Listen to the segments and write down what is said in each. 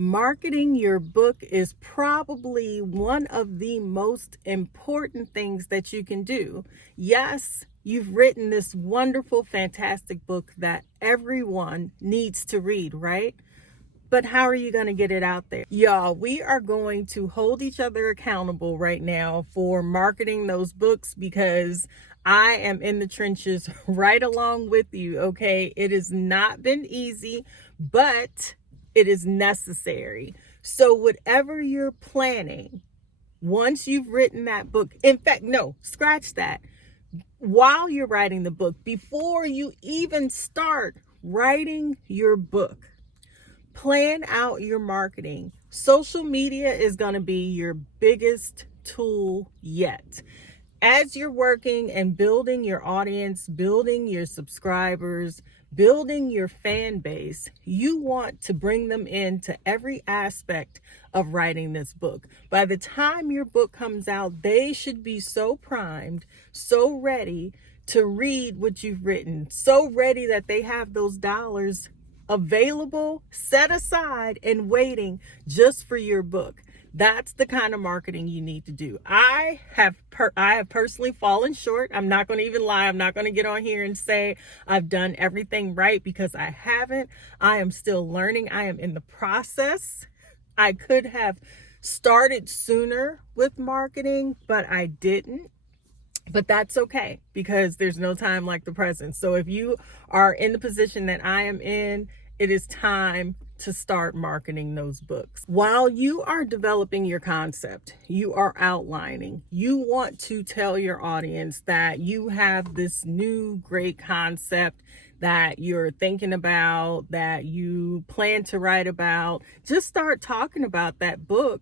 Marketing your book is probably one of the most important things that you can do. Yes, you've written this wonderful, fantastic book that everyone needs to read, right? But how are you going to get it out there? Y'all, we are going to hold each other accountable right now for marketing those books because I am in the trenches right along with you, okay? It has not been easy, but it is necessary. So whatever you're planning, once you've written that book, in fact, no, scratch that. While you're writing the book, before you even start writing your book, plan out your marketing. Social media is going to be your biggest tool yet. As you're working and building your audience, building your subscribers, building your fan base, you want to bring them into every aspect of writing this book. By the time your book comes out, they should be so primed, so ready to read what you've written, so ready that they have those dollars available, set aside, and waiting just for your book. That's the kind of marketing you need to do. I have personally fallen short. I'm not going to even lie. I'm not going to get on here and say I've done everything right because I haven't. I am still learning. I am in the process. I could have started sooner with marketing, but I didn't. But that's okay because there's no time like the present. So if you are in the position that I am in, it is time to start marketing those books. While you are developing your concept, you are outlining, you want to tell your audience that you have this new great concept that you're thinking about, that you plan to write about. Just start talking about that book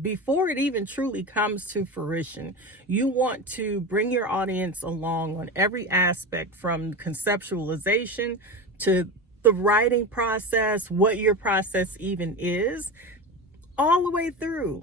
before it even truly comes to fruition. You want to bring your audience along on every aspect, from conceptualization to the writing process, what your process even is, all the way through,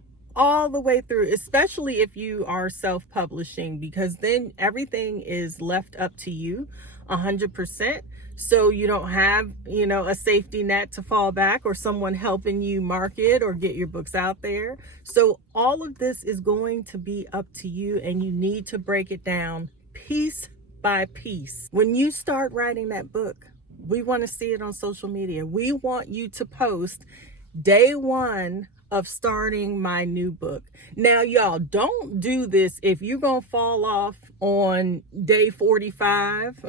especially if you are self-publishing, because then everything is left up to you 100%. So you don't have, a safety net to fall back or someone helping you market or get your books out there. So all of this is going to be up to you, and you need to break it down piece by piece. When you start writing that book, we want to see it on social media. We want you to post day one of starting my new book. Now, y'all, don't do this if you're going to fall off on day 45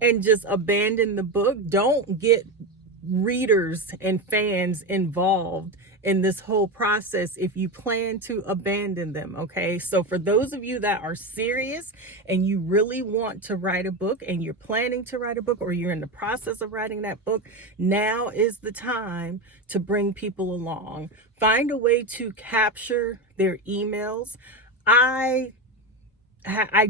and just abandon the book. Don't get readers and fans involved in this whole process if you plan to abandon them, okay? So for those of you that are serious and you really want to write a book, and you're planning to write a book, or you're in the process of writing that book, now is the time to bring people along. Find a way to capture their emails. I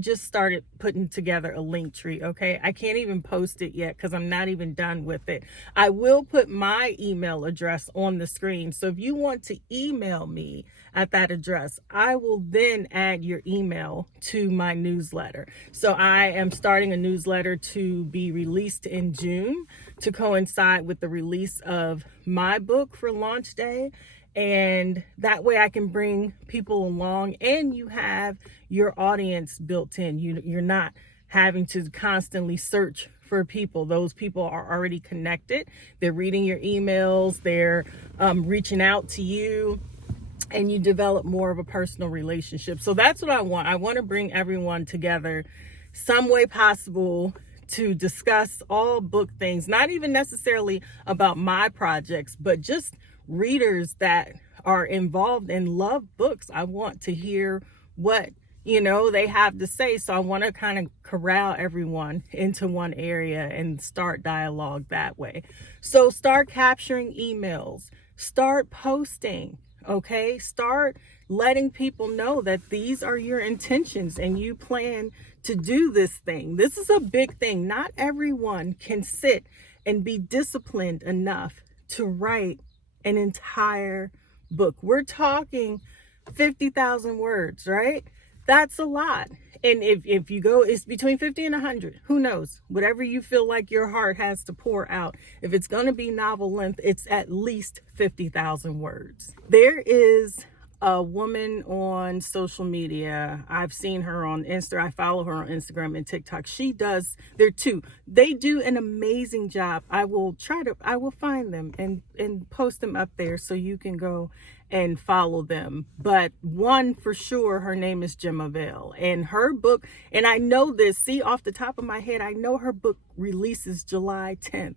just started putting together a link tree, okay? I can't even post it yet because I'm not even done with it. I will put my email address on the screen. So if you want to email me at that address, I will then add your email to my newsletter. So I am starting a newsletter to be released in June to coincide with the release of my book for launch day. And that way I can bring people along, and you have your audience built in. You're not having to constantly search for people. Those people are already connected. They're reading your emails. They're reaching out to you, and you develop more of a personal relationship. So that's what I want. I want to bring everyone together some way possible to discuss all book things, not even necessarily about my projects, but just readers that are involved and love books. I want to hear what they have to say. So I want to kind of corral everyone into one area and start dialogue that way. So start capturing emails, start posting, okay? Start letting people know that these are your intentions and you plan to do this thing. This is a big thing. Not everyone can sit and be disciplined enough to write an entire book. We're talking 50,000 words, right? That's a lot. And if you go, it's between 50 and 100. Who knows? Whatever you feel like your heart has to pour out. If it's going to be novel length, it's at least 50,000 words. There is a woman on social media. I've seen her on Insta. I follow her on Instagram and TikTok. They're two. They do an amazing job. I will find them and post them up there so you can go and follow them. But one for sure, her name is Gemma Vale, and her book, and I know this, see, off the top of my head, I know her book releases July 10th.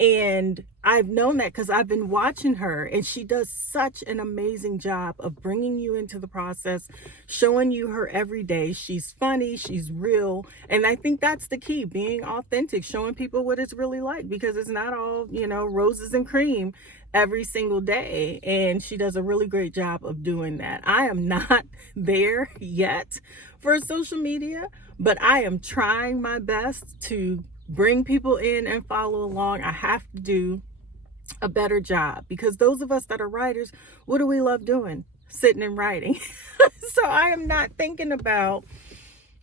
And I've known that because I've been watching her, and she does such an amazing job of bringing you into the process, showing you her every day. She's funny, she's real. And I think that's the key, being authentic, showing people what it's really like, because it's not all, roses and cream every single day. And she does a really great job of doing that. I am not there yet for social media, but I am trying my best to bring people in and follow along. I have to do a better job, because those of us that are writers, what do we love doing? Sitting and writing. So I am not thinking about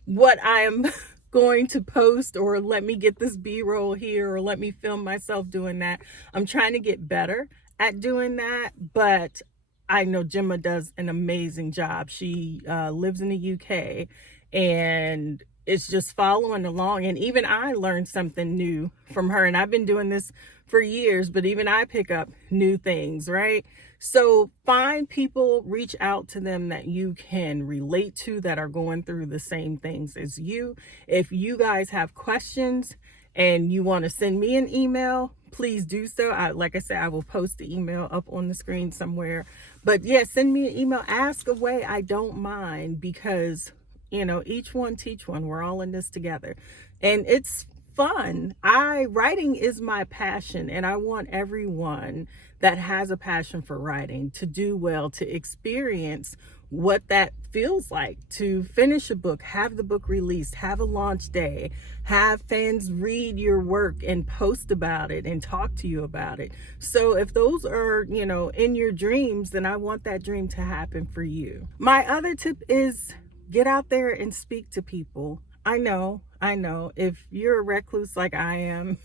what I am going to post, or let me get this B-roll here, or let me film myself doing that. I'm trying to get better at doing that, but I know Gemma does an amazing job. She lives in the UK, and it's just following along. And even I learned something new from her, and I've been doing this for years, but even I pick up new things, right? So find people, reach out to them that you can relate to, that are going through the same things as you. If you guys have questions and you want to send me an email, please do so. Like I said, I will post the email up on the screen somewhere. But yeah, send me an email, ask away. I don't mind, because each one teach one. We're all in this together, and it's fun. Writing is my passion, and I want everyone that has a passion for writing to do well, to experience what that feels like, to finish a book, have the book released, have a launch day, have fans read your work and post about it and talk to you about it. So if those are, in your dreams, then I want that dream to happen for you. My other tip is, get out there and speak to people. I know, if you're a recluse like I am,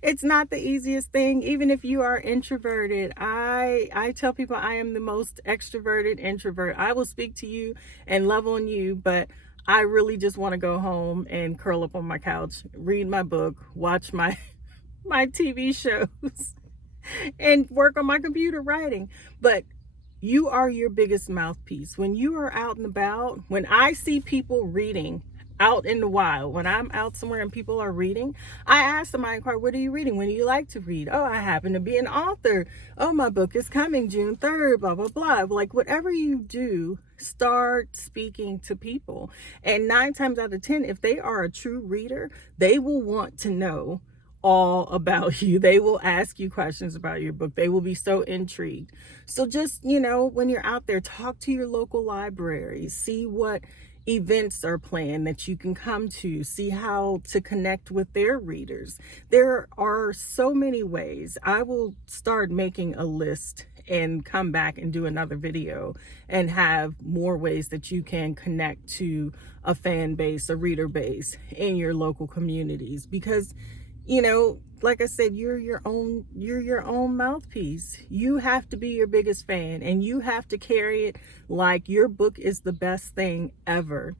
it's not the easiest thing. Even if you are introverted, I tell people I am the most extroverted introvert. I will speak to you and love on you, but I really just want to go home and curl up on my couch, read my book, watch my TV shows, and work on my computer writing. But you are your biggest mouthpiece. When you are out and about, when I see people reading out in the wild, when I'm out somewhere and people are reading, I ask them, I inquire, what are you reading? When do you like to read? Oh, I happen to be an author. Oh, my book is coming June 3rd, blah, blah, blah. Like, whatever you do, start speaking to people. And 9 times out of 10, if they are a true reader, they will want to know all about you. They will ask you questions about your book. They will be so intrigued. So just, when you're out there, talk to your local libraries, see what events are planned that you can come to, see how to connect with their readers. There are so many ways. I will start making a list and come back and do another video and have more ways that you can connect to a fan base, a reader base in your local communities, because like I said, you're your own mouthpiece. You have to be your biggest fan, and you have to carry it like your book is the best thing ever.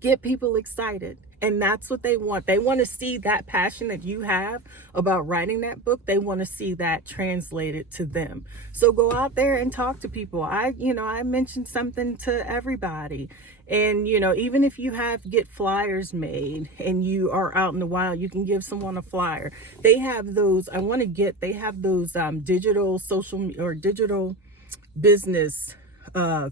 Get people excited. And that's what they want. They want to see that passion that you have about writing that book. They want to see that translated to them. So go out there and talk to people. I mentioned something to everybody. And, even if you have to get flyers made and you are out in the wild, you can give someone a flyer. They have those, they have those digital social or digital business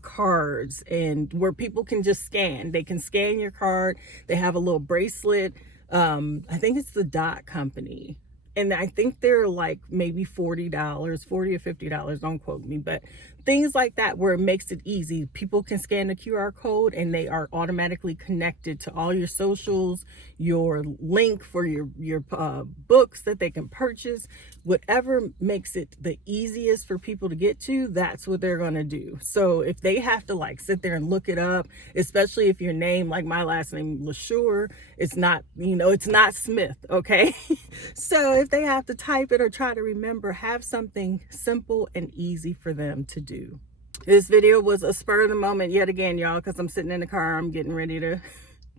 cards, and where people can just scan. They can scan your card. They have a little bracelet. I think it's the Dot Company. and I think they're like maybe $40, $40 or $50, don't quote me, but things like that where it makes it easy. People can scan the QR code and they are automatically connected to all your socials, your link for your books that they can purchase. Whatever makes it the easiest for people to get to, that's what they're going to do. So if they have to like sit there and look it up, especially if your name, like my last name, LaSure, it's not, it's not Smith, okay? So if they have to type it or try to remember, have something simple and easy for them to do. This video was a spur of the moment yet again, y'all, because I'm sitting in the car. I'm getting ready to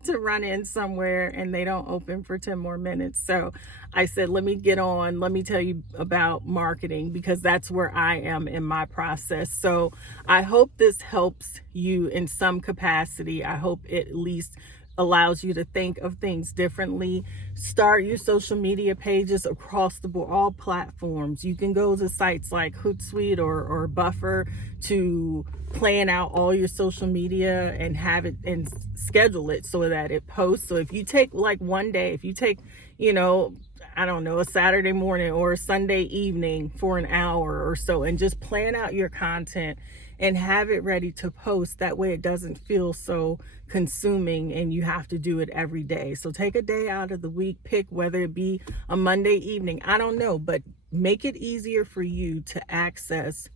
run in somewhere and they don't open for 10 more minutes. So I said, let me get on, let me tell you about marketing, because that's where I am in my process. So I hope this helps you in some capacity. I hope it at least allows you to think of things differently. Start your social media pages across the board, all platforms. You can go to sites like Hootsuite or Buffer to plan out all your social media and have it and schedule it so that it posts. So if you take like one day, if you take, I don't know, a Saturday morning or a Sunday evening for an hour or so and just plan out your content and have it ready to post. That way it doesn't feel so consuming and you have to do it every day. So take a day out of the week, pick whether it be a Monday evening, I don't know, but make it easier for you to access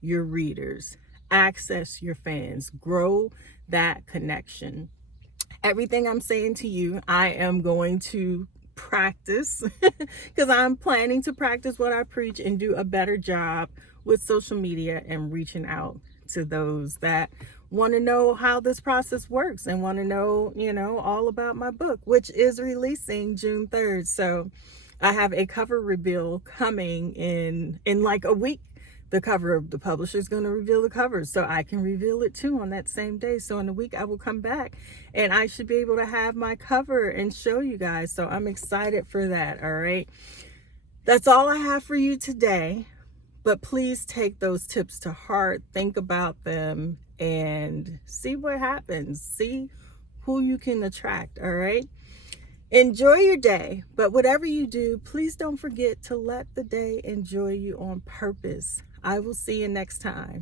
your readers, access your fans, grow that connection. Everything I'm saying to you, I am going to practice because I'm planning to practice what I preach and do a better job with social media and reaching out to those that want to know how this process works and want to know, all about my book, which is releasing June 3rd. So I have a cover reveal coming in like a week. The cover of the publisher is going to reveal the covers, so I can reveal it too on that same day. So in a week I will come back and I should be able to have my cover and show you guys. So I'm excited for that. All right. That's all I have for you today. But please take those tips to heart, think about them, and see what happens. See who you can attract, all right? Enjoy your day, but whatever you do, please don't forget to let the day enjoy you on purpose. I will see you next time.